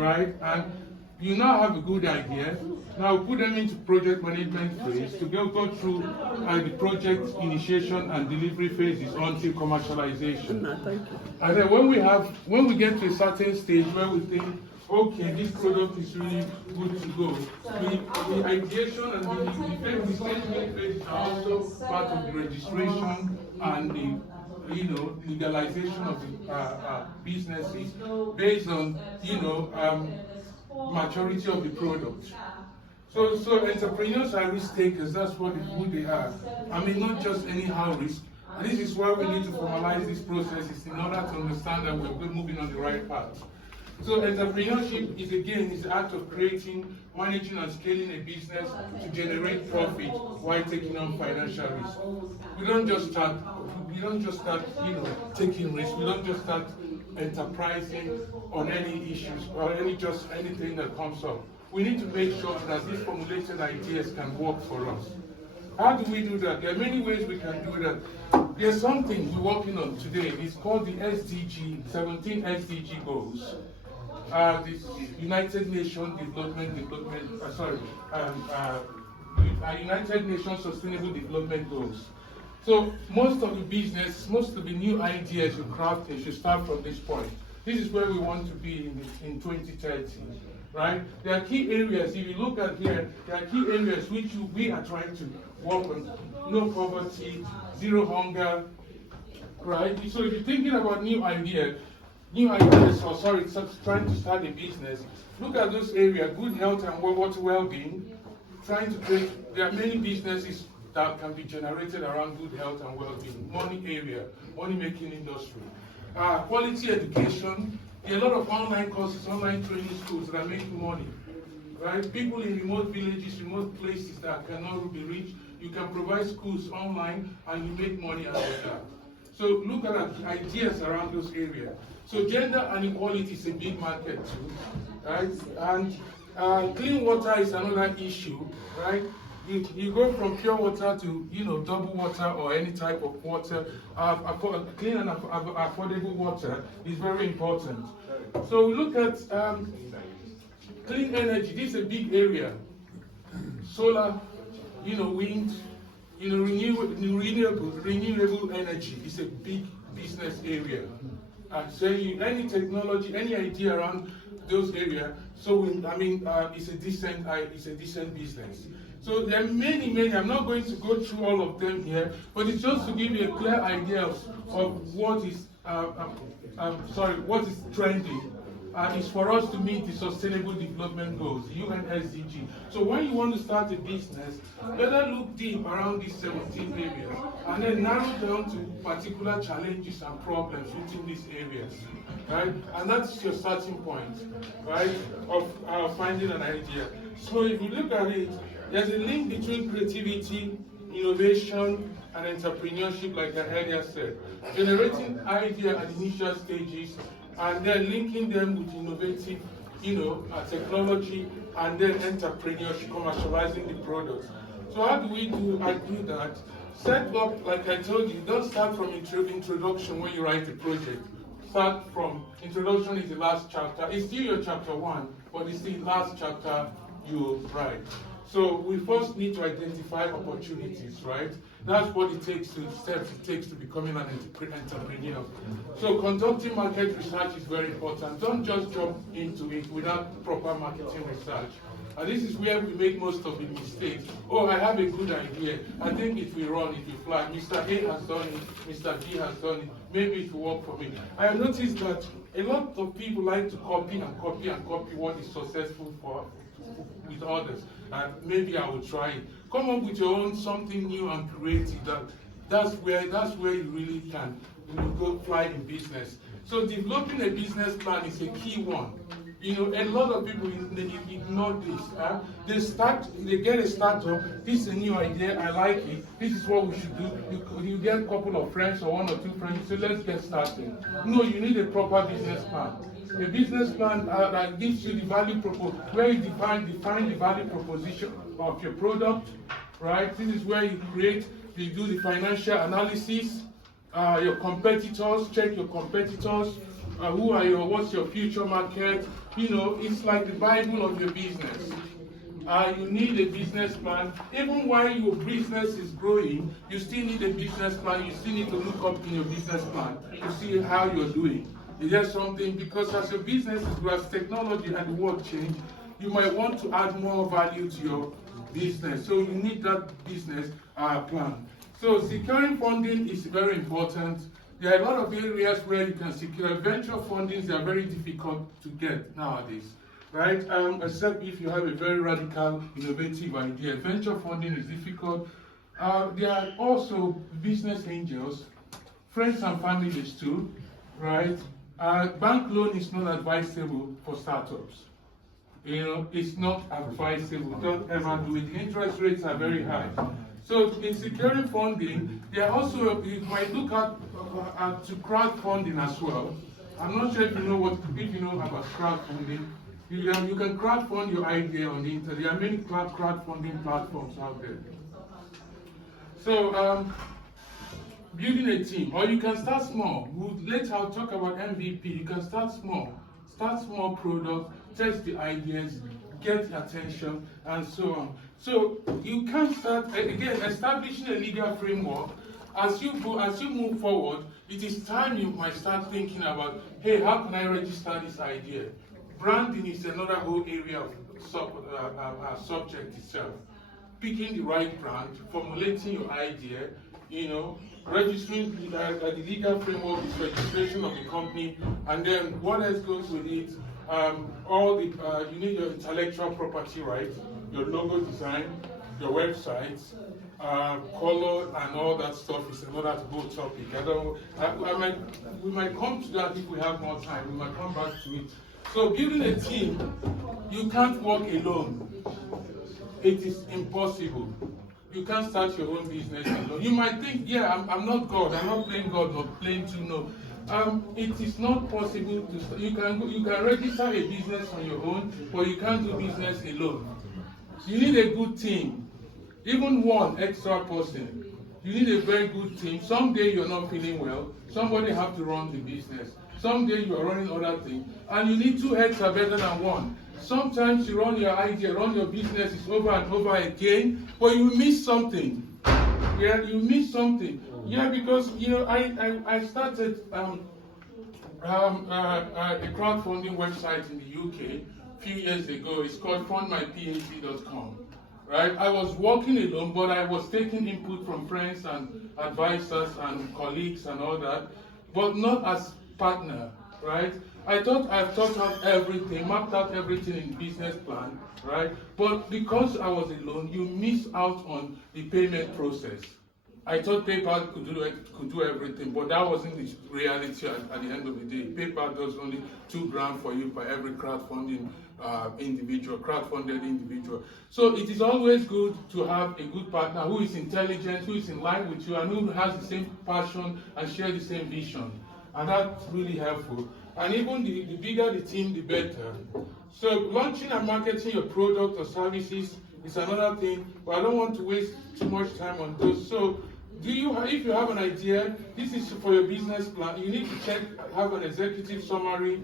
right? And you now have a good idea. Now put them into project management phase to go through the project initiation and delivery phases until commercialization. And then when we get to a certain stage where we think, okay, this product is really good to go, the ideation and the statement phase are also part of the registration and the legalization of the businesses based on maturity of the product. So entrepreneurs are risk takers. That's who they are. I mean, not just anyhow risk. And this is why we need to formalize these processes in order to understand that we're moving on the right path. So entrepreneurship is the act of creating, managing, and scaling a business to generate profit while taking on financial risk. We don't just start taking risks. We don't just start enterprising on any issues or anything that comes up. We need to make sure that these formulated ideas can work for us. How do we do that? There are many ways we can do that. There's something we're working on today. It's called the 17 SDG goals. The United Nations United Nations Sustainable Development Goals. So most of the new ideas you craft should start from this point. This is where we want to be in 2030, right? There are key areas, if you look at here, there are key areas which we are trying to work on. No poverty, zero hunger, right? So if you're thinking about new ideas, trying to start a business, look at those areas: good health and well-being. There are many businesses that can be generated around good health and well-being. Money-making industry. Quality education. There are a lot of online courses, online training schools that are making money. Right? People in remote villages, remote places that cannot be reached, you can provide schools online and you make money out of that. So look at ideas around those areas. So gender inequality is a big market too, right? And clean water is another issue, right? You go from pure water to double water or any type of water. Clean and affordable water is very important. So we look at clean energy. This is a big area. Solar, wind, renewable energy is a big business area. So any technology, any idea around those areas, it's a decent business. So there are many. I'm not going to go through all of them here, but it's just to give you a clear idea of what is trending. It's for us to meet the Sustainable Development Goals, UN SDG. So when you want to start a business, better look deep around these 17 areas and then narrow down to particular challenges and problems within these areas, right? And that's your starting point, right, of finding an idea. So if you look at it, there's a link between creativity, innovation, and entrepreneurship, like I earlier said. Generating idea at initial stages, and then linking them with innovative, technology, and then entrepreneurship, commercializing the products. So how do we do that? Set up, like I told you, don't start from introduction when you write a project. Start from introduction is the last chapter. It's still your chapter 1, but it's the last chapter you write. So we first need to identify opportunities, right? That's what steps it takes to becoming an entrepreneur. So conducting market research is very important. Don't just jump into it without proper marketing research. And this is where we make most of the mistakes. Oh, I have a good idea. I think if we run, it will fly. Mr. A has done it. Mr. B has done it. Maybe it will work for me. I have noticed that a lot of people like to copy what is successful with others. Maybe I will try it. Come up with your own something new and creative. That's where you really can go fly in business. So developing a business plan is a key one. A lot of people they ignore this. They get a startup. This is a new idea. I like it. This is what we should do. You get a couple of friends or 1 or 2 friends. So let's get started. No, you need a proper business plan. A business plan that gives you the value proposition, where you define the value proposition of your product, right? This is where you do the financial analysis, your competitors, check your competitors, what's your future market, it's like the Bible of your business. You need a business plan. Even while your business is growing, you still need a business plan. You still need to look up in your business plan to see how you're doing. Is there something? Because as your business is growing, as technology and the world change, you might want to add more value to your business. So you need that business plan. So securing funding is very important. There are a lot of areas where you can secure venture fundings. They are very difficult to get nowadays, right? Except if you have a very radical, innovative idea. Venture funding is difficult. There are also business angels, friends and families too, right? Bank loan is not advisable for startups. It's not advisable. Don't ever do it. The interest rates are very high. So in securing funding, there are also, you might look at to crowdfunding as well. I'm not sure if you know about crowdfunding. You can crowdfund your idea on the internet. There are many crowdfunding platforms out there. So building a team, or you can start small. Later I'll talk about MVP. You can start small. Start small product, test the ideas, get attention, and so on. So you can start, again, establishing a legal framework. As you move forward, it is time you might start thinking about, hey, how can I register this idea? Branding is another whole area of subject itself. Picking the right brand, formulating your idea, registering the legal framework is registration of the company, and then what else goes with it? You need your intellectual property rights, your logo design, your website, color, and all that stuff is another whole topic. We might come to that if we have more time. We might come back to it. So building a team, you can't work alone. It is impossible. You can't start your own business alone. You might think, yeah, I'm not God. I'm not playing God or playing to know. It is not possible to start. You can register a business on your own, but you can't do business alone. You need a good team. Even one extra person. You need a very good team. Someday you're not feeling well. Somebody have to run the business. Someday you are running other things. And you need two heads are better than one. Sometimes you run your idea, run your business is over and over again, but you miss something. Yeah, you miss something. Yeah, because I started a crowdfunding website in the UK a few years ago. It's called fundmyphd.com. Right? I was working alone, but I was taking input from friends and advisors and colleagues and all that, but not as partner, right? I thought out everything, mapped out everything in business plan, right? But because I was alone, you miss out on the payment process. I thought PayPal could do everything, but that wasn't the reality at the end of the day. PayPal does only $2,000 for you for every crowdfunded individual. So it is always good to have a good partner who is intelligent, who is in line with you, and who has the same passion and share the same vision. And that's really helpful. And even the bigger the team, the better. So launching and marketing your product or services is another thing, but I don't want to waste too much time on those. So if you have an idea, this is for your business plan. You need to have an executive summary.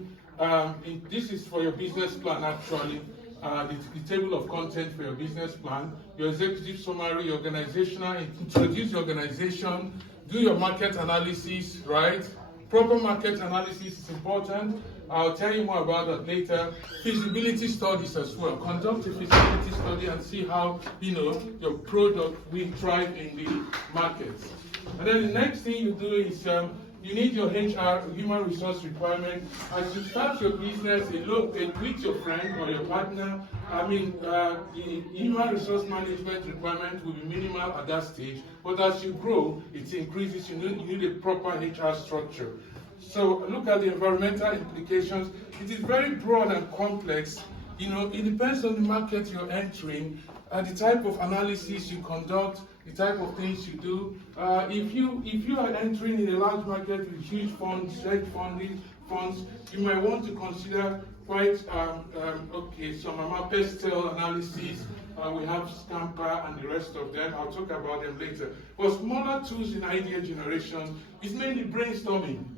This is for your business plan actually. The table of content for your business plan, your executive summary, organizational, introduce your organization, do your market analysis, right? Proper market analysis is important. I'll tell you more about that later. Feasibility studies as well. Conduct a feasibility study and see how your product will thrive in the market. And then the next thing you do is you need your HR, human resource requirement. As you start your business, with your friend or your partner, the human resource management requirement will be minimal at that stage. But as you grow, it increases. You need a proper HR structure. So look at the environmental implications. It is very broad and complex. It depends on the market you're entering, the type of analysis you conduct, the type of things you do. If you are entering in a large market with huge funds, funds, you might want to consider some pestle analysis. We have Scamper and the rest of them. I'll talk about them later. But smaller tools in idea generation is mainly brainstorming.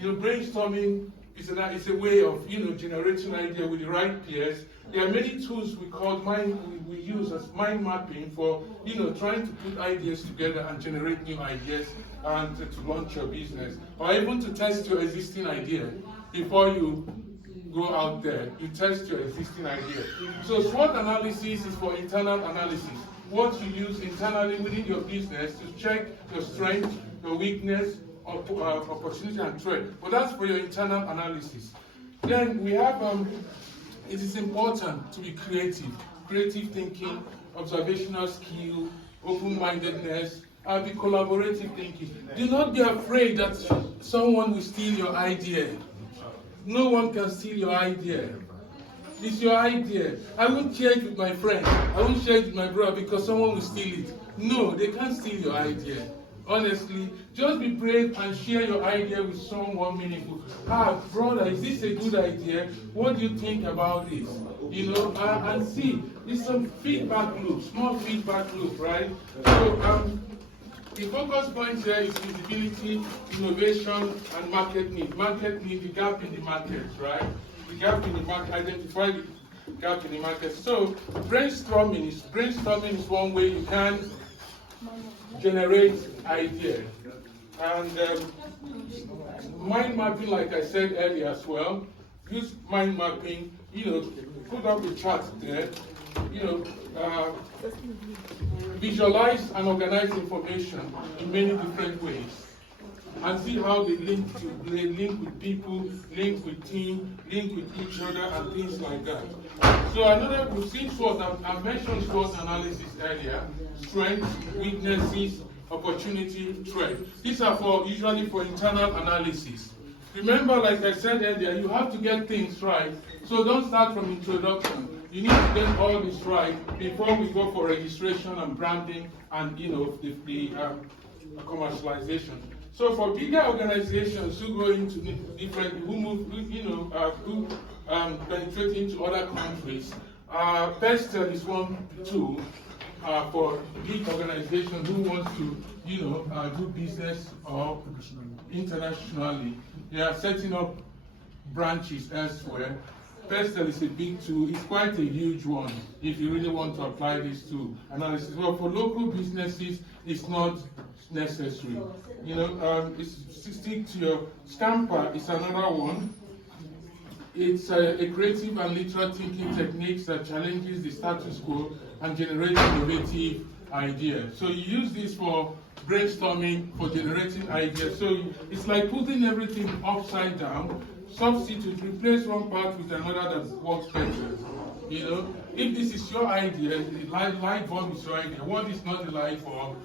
Brainstorming it's a way of generating idea with the right peers. There are many tools we use as mind mapping for trying to put ideas together and generate new ideas and to launch your business, or even to test your existing idea before you go out there. You test your existing idea. So SWOT analysis is for internal analysis. What you use internally within your business to check your strength, your weakness, opportunity and threat. But that's for your internal analysis. Then we have, it is important to be creative. Creative thinking, observational skill, open-mindedness, and be collaborative thinking. Do not be afraid that someone will steal your idea. No one can steal your idea. It's your idea. I won't share it with my friend. I won't share it with my brother because someone will steal it. No, they can't steal your idea. Honestly, just be brave and share your idea with someone meaningful. Brother, is this a good idea? What do you think about this? And see, it's some feedback loop, small feedback loop, right? So, the focus point here is visibility, innovation, and market need. Market need, the gap in the market, right? The gap in the market, identify the gap in the market. So brainstorming is one way you can generate ideas. And mind mapping, like I said earlier as well, use mind mapping, put up a chart there, visualize and organize information in many different ways, and see how they link with people, link with team, link with each other, and things like that. So we've seen SWOT. I mentioned SWOT analysis earlier: strengths, weaknesses, opportunity, threat. These are usually for internal analysis. Remember, like I said earlier, you have to get things right. So don't start from introduction. You need to get all this right before we go for registration and branding and the commercialization. So for bigger organizations who go into who penetrate into other countries, PESTEL is one tool for big organizations who want to do business or internationally. They are setting up branches elsewhere. PESTEL is a big tool. It's quite a huge one if you really want to apply this to analysis. Well, for local businesses, it's not necessary. Stick to your Stamper is another one. It's a creative and literal thinking techniques that challenges the status quo and generates innovative ideas. So you use this for brainstorming, for generating ideas. So it's like putting everything upside down. Substitute, replace one part with another that works better. If this is your idea, the light bulb is your idea. What is not the light bulb?